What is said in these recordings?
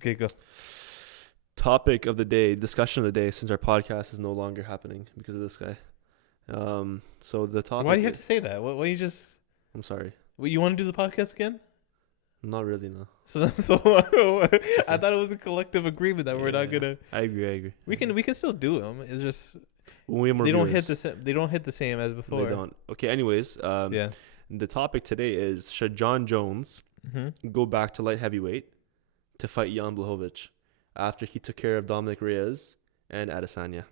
Okay, go. Topic of the day, discussion of the day, since our podcast is no longer happening because of this guy. So the topic. Why do you have to say that? Why you just? I'm sorry. Well, you want to do the podcast again? Not really, no. So I thought it was a collective agreement that we're not gonna. I agree. We can still do them. It's just When we have more they don't viewers, hit the same. They don't hit the same as before. They don't. Okay. Anyways, Yeah. the topic today is: should John Jones go back to light heavyweight to fight Jan Blachowicz after he took care of Dominic Reyes and Adesanya?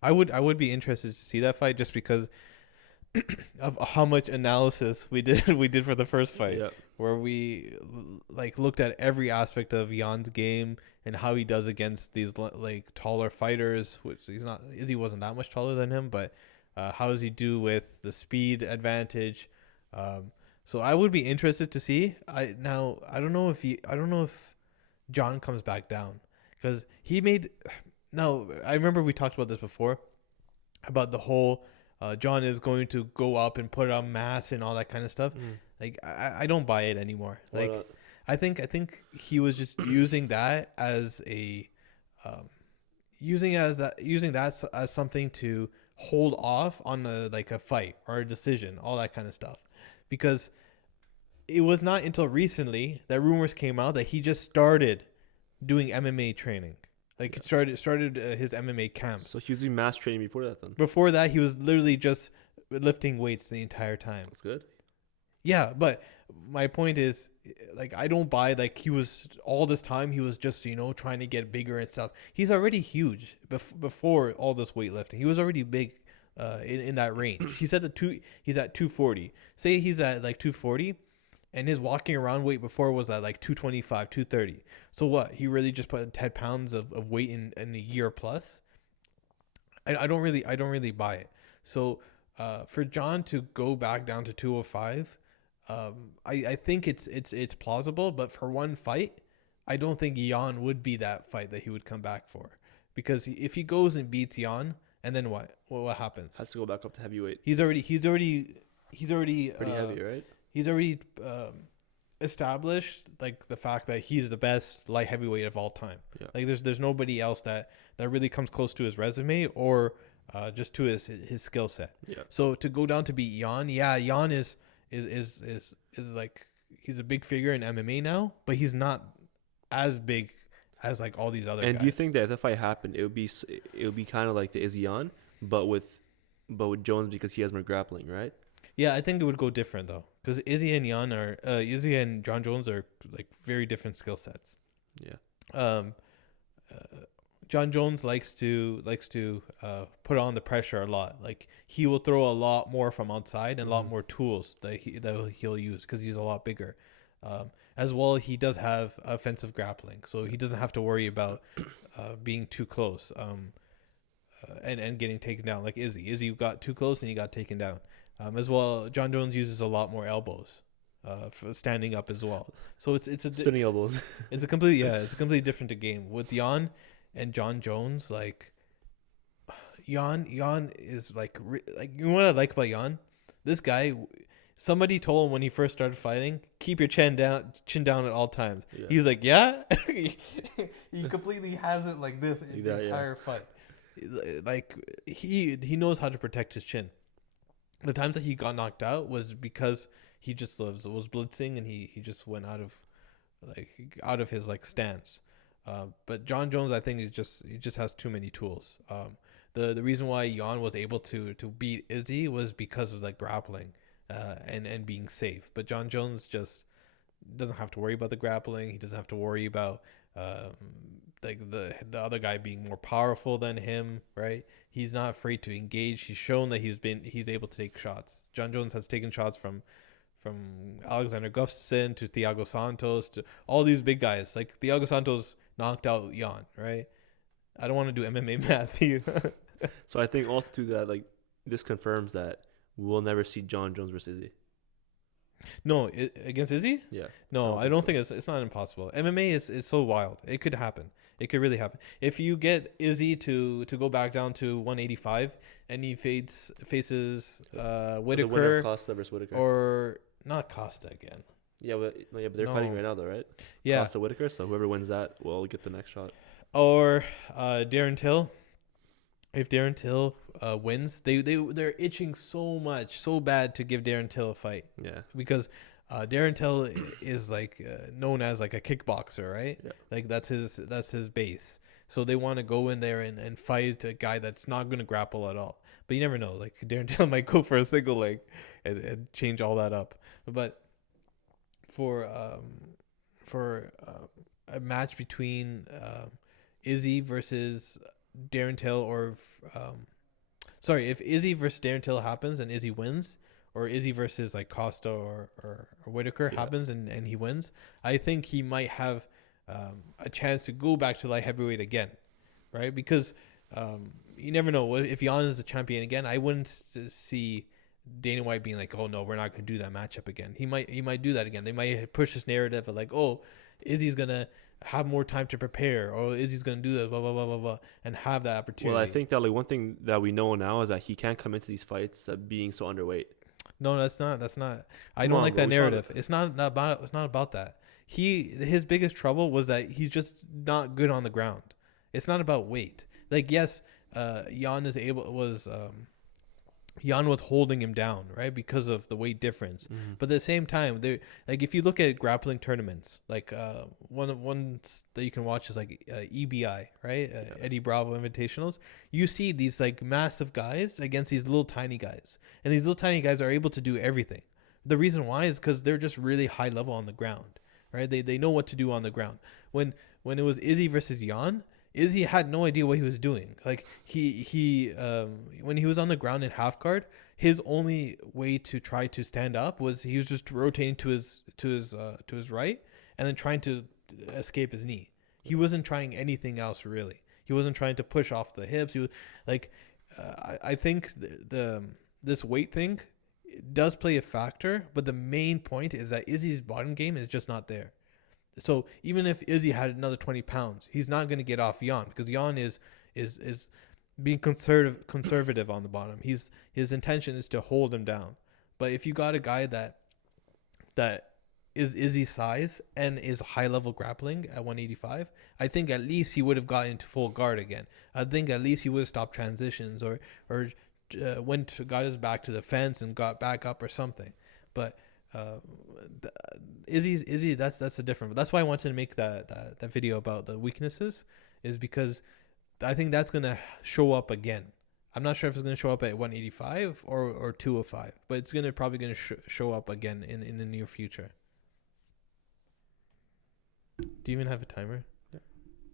I would be interested to see that fight just because of how much analysis we did for the first fight, where we looked at every aspect of Jan's game and how he does against these taller fighters, which Izzy wasn't that much taller than him, but how does he do with the speed advantage? So I would be interested to see. I don't know if John comes back down, because he made. Now, I remember we talked about this before, about the whole John is going to go up and put on mass and all that kind of stuff. Like, I don't buy it anymore. Like, I think he was just using that as a using that as something to hold off on a fight or a decision, all that kind of stuff, because it was not until recently that rumors came out that he just started doing MMA training. Like, it started his MMA camps. So he was doing mass training before that then? Before that, he was literally just lifting weights the entire time. That's good. Yeah, but my point is, I don't buy, he was, all this time, he was just, trying to get bigger and stuff. He's already huge before all this weightlifting. He was already big in that range. He's at 240. Say he's at 240. And his walking around weight before was at 225, 230. So what? He really just put 10 pounds of weight in a year plus? I don't really buy it. So for John to go back down to 205, I think it's plausible. But for one fight, I don't think Jan would be that fight that he would come back for. Because if he goes and beats Jan, and then what? What happens? Has to go back up to heavyweight. He's already pretty heavy, right? He's already established the fact that he's the best light heavyweight of all time. Yeah. There's nobody else that really comes close to his resume or just to his skill set. Yeah. So to go down to beat Jan, Jan is he's a big figure in MMA now, but he's not as big as all these other guys. And do you think that if the fight happened, it would be kind of like the Izzy Jan, but with Jones, because he has more grappling, right? Yeah, I think it would go different though, because Izzy and John Jones are very different skill sets. Yeah. John Jones likes to put on the pressure a lot. He will throw a lot more from outside and a lot more tools that he'll use because he's a lot bigger. As well, he does have offensive grappling, so he doesn't have to worry about being too close and getting taken down like Izzy. Izzy got too close and he got taken down. As well, John Jones uses a lot more elbows for standing up as well. So it's spinning elbows. It's a completely different game with Jan and John Jones. Jan is you know what I like about Jan? This guy, somebody told him when he first started fighting, keep your chin down at all times. Yeah. He's like, yeah. He completely has it like this in the entire fight. He knows how to protect his chin. The times that he got knocked out was because he just was blitzing and he just went out of his stance. But John Jones, I think he just has too many tools. The reason why Jan was able to beat Izzy was because of grappling and being safe. But John Jones just doesn't have to worry about the grappling. He doesn't have to worry about the other guy being more powerful than him, right? He's not afraid to engage. He's shown that he's able to take shots. John Jones has taken shots from Alexander Gustafsson to Thiago Santos to all these big guys. Thiago Santos knocked out Jan, right? I don't want to do MMA math either. So I think also too that this confirms that we'll never see John Jones versus Izzy. No, against Izzy? Yeah. No, I don't think it's not impossible. MMA is so wild. It could happen. It could really happen. If you get Izzy to go back down to 185 and he faces Whitaker Costa versus Whitaker. or not Costa again. but they're fighting right now, though, right? Yeah. Costa Whitaker. So whoever wins that will get the next shot. Or Darren Till. If Darren Till wins, they're itching so bad to give Darren Till a fight. Yeah. Because Darren Till is like known as like a kickboxer, right? Yeah. Like that's his base. So they want to go in there and fight a guy that's not going to grapple at all. But you never know. Like Darren Till might go for a single leg and change all that up. But for a match between Izzy versus Darren Till, or if Izzy versus Darren Till happens and Izzy wins, or Izzy versus like Costa or Whitaker happens and he wins, I think he might have a chance to go back to light heavyweight again, right? Because you never know if Jan is the champion again. I wouldn't see Dana White being like, "Oh no, we're not going to do that matchup again." He might do that again. They might push this narrative of like, "Oh, Izzy's gonna have more time to prepare, or Izzy's gonna do that, blah blah blah blah blah," and have that opportunity. Well, I think that like one thing that we know now is that he can't come into these fights being so underweight. No, that's not. I don't like that narrative. It's not about that. His biggest trouble was that he's just not good on the ground. It's not about weight. Like yes, Jan was holding him down, right, because of the weight difference. Mm-hmm. But at the same time, like if you look at grappling tournaments, like one that you can watch is like EBI, right? Eddie Bravo Invitationals. You see these like massive guys against these little tiny guys, and these little tiny guys are able to do everything. The reason why is because they're just really high level on the ground, right? They know what to do on the ground. When it was Izzy versus Jan, Izzy had no idea what he was doing. Like he when he was on the ground in half guard, his only way to try to stand up was he was just rotating to his right and then trying to escape his knee. He wasn't trying anything else really. He wasn't trying to push off the hips. He was like, I think this weight thing does play a factor, but the main point is that Izzy's bottom game is just not there. So even if Izzy had another 20 pounds, he's not going to get off Jan, because Jan is being conservative on the bottom. His intention is to hold him down. But if you got a guy that is Izzy's size and is high level grappling at 185, I think at least he would have gotten into full guard again. I think at least he would have stopped transitions or got his back to the fence and got back up or something. But Izzy, that's a different. That's why I wanted to make that video about the weaknesses, is because I think that's gonna show up again. I'm not sure if it's gonna show up at 185 or 205, but it's probably gonna show up again in the near future. Do you even have a timer?